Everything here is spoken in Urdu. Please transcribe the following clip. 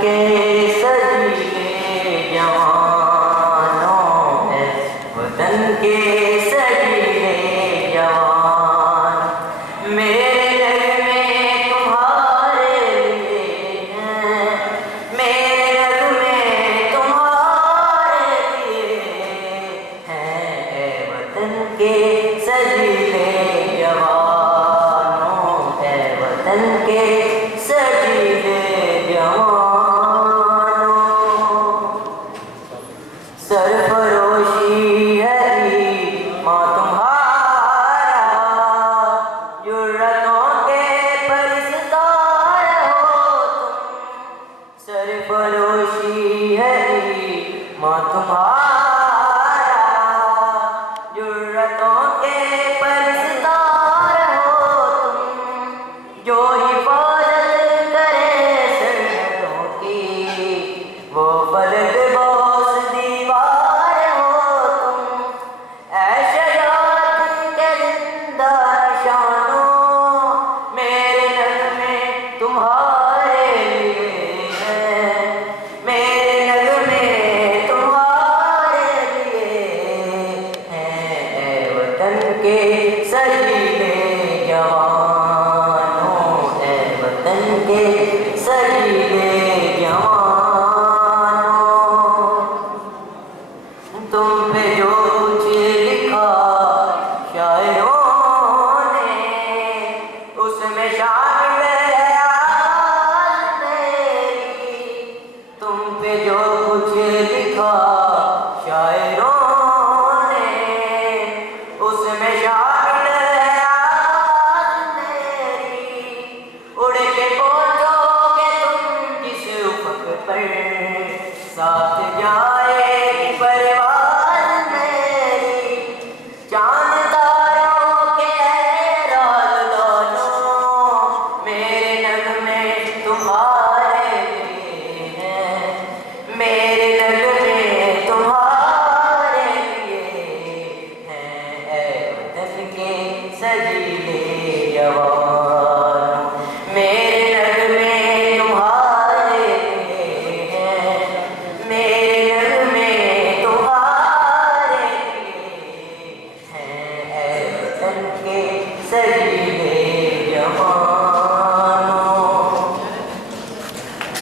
کے سجیلے جوانوں ہے وطن کے سجیلے جوان، میرے نغمے تمہارے لیے ہیں، میرے نغمے تمہارے لیے ہیں، اے وطن کے سجیلے جوانوں، اے وطن کے سجیلے سرفروشی ہے عید ماں تمہارا، جرتوں کے پرستار ہو تم، سرفروشی ہے عید ماں تمہارا، جرتوں کے پرستار ہو تم، جو حفاظت کرے سرحدوں کی وہ فلک کے سجیلے جوانوں، اے وطن کے سجیلے جوانوں، تم پہ جو کچھ لکھا شاعروں نے اس میں شامل ہے آواز میری، تم پہ جو کچھ لکھا شاعروں اس میں شامل ہے آواز میری، اڑ کے پہنچو گے تم جس افق پر ساتھ جائے گی پرواز میری، چاند تاروں کے راز دانوں میرے نغمے تمہارے لیے ہیں، میرے نغمے تمہارے لیے ہیں، کے سجیلے